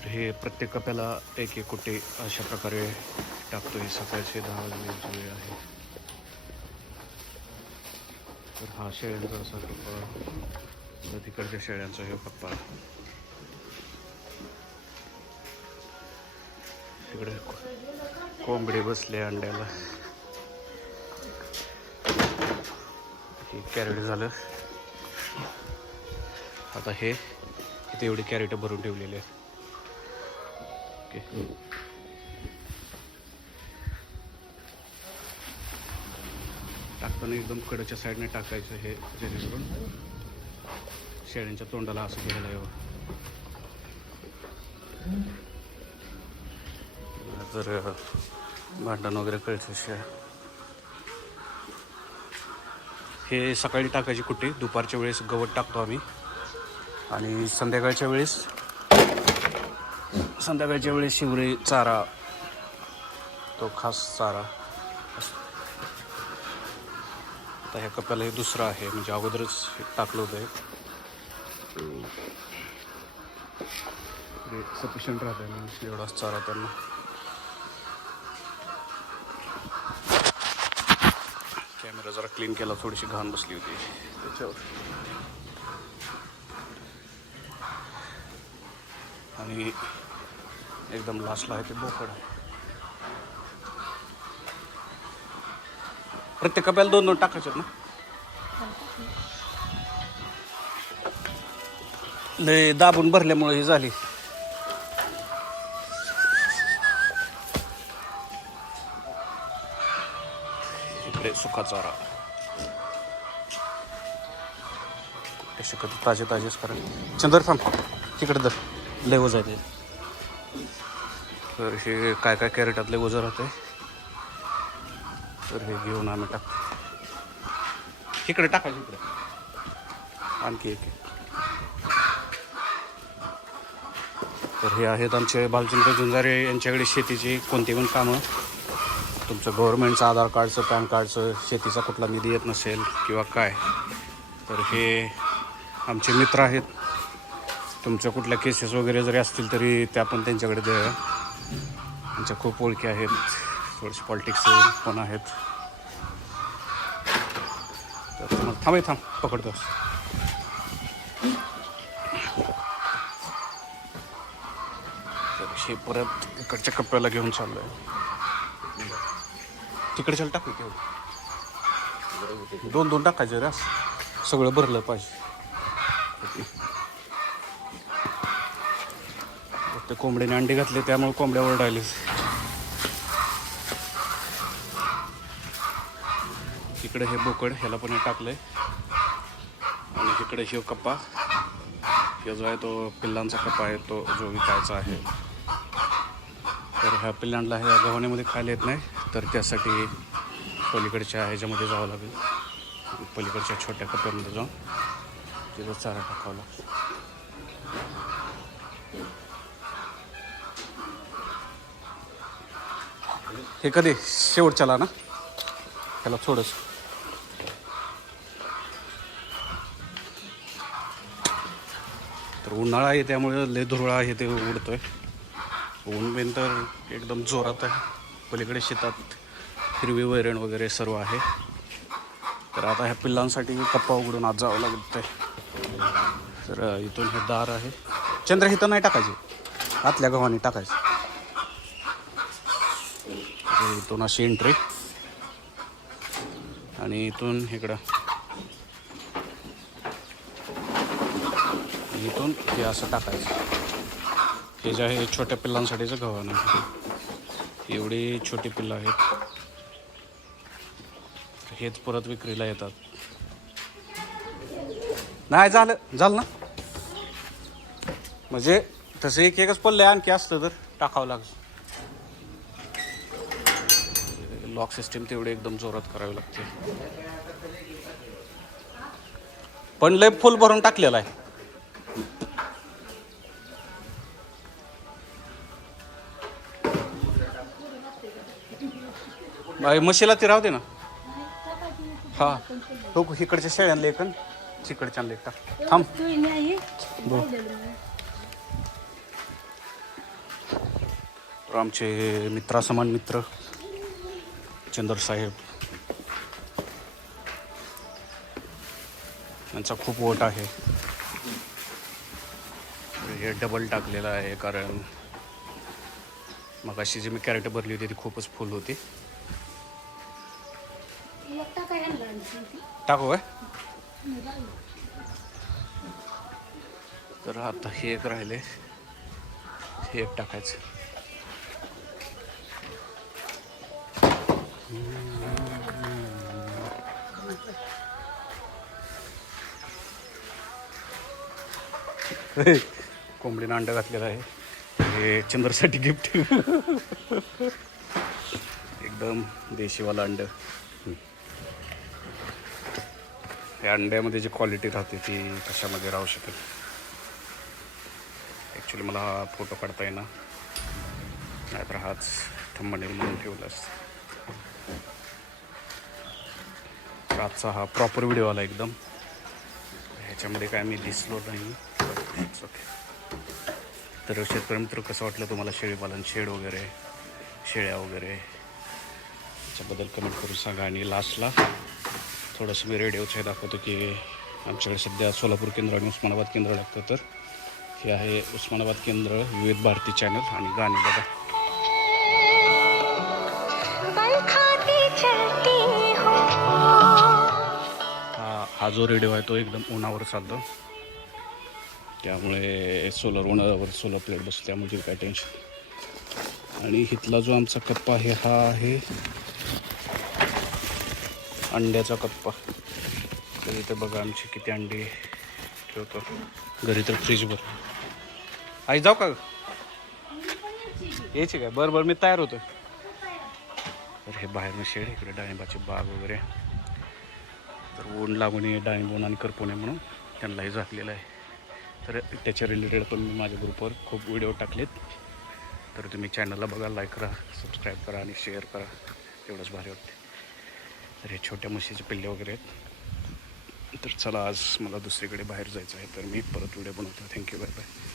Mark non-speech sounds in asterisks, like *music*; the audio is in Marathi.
तर हे प्रत्येक कप्याला एक एक कोटे अशा प्रकारे टाकतो हे सकाळचे दहा वाजण्याची वेळ आहे. तर हा शेळ्यांचा असा कप्पा. तिकडच्या शेळ्यांचा हे कप्पा. तिकडे कोंबडी कोंबडे बसले अंड्याला. हे कॅरेट झालं. आता हे इथे एवढी कॅरेट भरून ठेवलेली आहेत. ओके. टाकताना एकदम कडच्या साईडने टाकायचं हे जेणेकरून शेळ्यांच्या तोंडाला असं घ्यायला यावं. जर भांडण वगैरे कळचं हे सकाळी टाकायची कुठे दुपारच्या वेळेस गवत टाकतो आम्ही. आणि संध्याकाळच्या वेळेस संध्याकाळच्या वेळेस शिवरे चारा तो खास चारा. आता ह्या कप्याला हे दुसरं आहे म्हणजे अगोदरच हे टाकलं होतं हे. सफिशियंट राहत आहे एवढाच चारा त्यांना. कॅमेरा जरा क्लीन केला थोडीशी घाण बसली होती. त्याच्यावर. आणि एकदम लास्टला आहे ते बोकड. प्रत्येक कप्याला दोन दोन टाकायचे ना? लय दाबून भरल्यामुळे ही झाली. इकडे सुका चारा. कधी ताजे ताजेच करा. चंदर थांब. तिकडे दर लय वज ते तर हे काय काय कॅरेटातले वजन राहते तर हे घेऊन आम्ही टाक इकडे टाकायचं इकडे. आणखी एक तर हे आहेत आमचे बालचंद्र झुंजारे यांच्याकडे शेतीची कोणती पण कामं. तुमचं गव्हर्नमेंटचं आधार कार्डचं पॅन कार्डचं शेतीचा कुठला निधी येत नसेल किंवा काय. तर हे आमचे मित्र आहेत. तुमच्या कुठल्या केसेस वगैरे जरी असतील तरी त्या पण त्यांच्याकडे द्या त्यांच्या खूप ओळखी आहेत. थोडेसे पॉलिटिक्स पण आहेत. तर तुम्हाला थांबे थांब. पकडतो. हे परत इकडच्या कप्प्याला घेऊन चाललोय. चल टाकू तेवढं दोन दोन टाकायचे रे सगळं भरलं पाहिजे ओके. ते कोंबडीने अंडी घातले त्यामुळे कोंबड्या ओरडायले इकडे हे बोकड ह्याला पण हे टाकलंय. आणि इकडे शिव कप्पा. हे जो आहे तो पिल्लांचा कप्पा आहे तो जो विकायचा आहे. तर ह्या पिल्लांना ह्या गव्हाण्यामध्ये खायला येत नाही तर त्यासाठी पलीकडच्या ह्याच्यामध्ये जावं लागेल. पलीकडच्या छोट्या कप्प्यामध्ये जाऊन तिथं चारा टाकावा लागतो. हे कधी? शेवटच्याला ना? त्याला थोडंस. तर उन्हाळा आहे त्यामुळे लय धुरळा आहे ते उडतोय. ऊन बिन तर एकदम जोरात आहे. पलीकडे शेतात हिरवी वैरण वगैरे सर्व आहे. तर आता ह्या पिल्लांसाठी कप्पा उघडून आज जावं लागत आहे तर इथून हे दार आहे. चंद्र हिथं नाही टाकायचे. आतल्या गव्हाने टाकायचं. तर इथून अशी एंट्री आणि इथून इकडं. इथून हे असं टाकायचं. हे जे आहे छोट्या पिल्लांसाठीचं गव्हाण. आहे एवढी छोटी पिल्लं आहेत. हेच परत विक्रीला येतात. नाही झालं. झालं ना? म्हणजे तसं एक एकच पल्ले आणखी असलं तर टाकावं लागतं लॉक सिस्टीम तेवढे एकदम जोरात करावी लागते पण लय फुल भरून टाकलेला आहे. म्हशीला ती राहते ना. हा. तो इकडच्या शेळ्यांना एक तिकडच्या एक टाक थांब. आमचे मित्रासमान मित्र. चंदर साहेब. यांचा खूप वोट आहे. हे डबल टाकलेलं आहे कारण मग अशी जी मी कॅरेट भरली होती ती खूपच फुल होती. टाकू काय? तर आता हे एक राहिले. हे एक टाकायचं. *laughs* कोंबडीनं अंडं घातलेलं आहे. हे चंद्रसाठी गिफ्ट *laughs* एकदम देशीवाला अंड. या अंड्यामध्ये जी क्वालिटी राहते ती कशामध्ये राहू शकेल? ॲक्च्युली मला फोटो काढता येणार नाहीतर हाच थंबनेल म्हणून ठेवला असता. तर आजचा हा प्रॉपर व्हिडिओ आला एकदम. ह्याच्यामध्ये काय मी दिसलो नाही. ओके तर शेतकरी मित्र कसं वाटलं तुम्हाला शेळीपालन शेड वगैरे शेळ्या वगैरे? याच्याबद्दल कमेंट करून सांगा. आणि लास्टला थोडंसं मी रेडिओचं हे दाखवतो की आमच्याकडे सध्या सोलापूर केंद्र आणि उस्मानाबाद केंद्र लागतं. तर हे आहे उस्मानाबाद केंद्र विविध भारती चॅनल आणि गाणी बघा. जो रेडिओ आहे तो एकदम उन्हावर चालतो. त्यामुळे सोलर उन्हावर सोलर प्लेट बसतो त्यामुळे काय टेन्शन आणि इथला जो आमचा कप्पा आहे हा आहे अंड्याचा कप्पा. तर इथे बघा आमची किती अंडी ठेवतो. घरी तर फ्रीजवर आई जाऊ का यायची काय? बरं बरं मी तयार होतो तर हे बाहेरनं शेड इकडे डाळिंबाची बाग वगैरे. तर ऊन लागून डाळिंबोन आणि करपोणे म्हणून त्यांनाही झाकलेलं आहे. तर त्याच्या रिलेटेड पण मी माझ्या ग्रुपवर खूप व्हिडिओ टाकलेत. तर तुम्ही चॅनलला बघा लाईक करा सबस्क्राईब करा आणि शेअर करा. एवढंच भारी वाटते तर हे छोट्या म्हशीचे पिल्ले वगैरे आहेत. तर चला आज मला दुसरीकडे बाहेर जायचं आहे. तर मी परत व्हिडिओ बनवतो. Thank you bye bye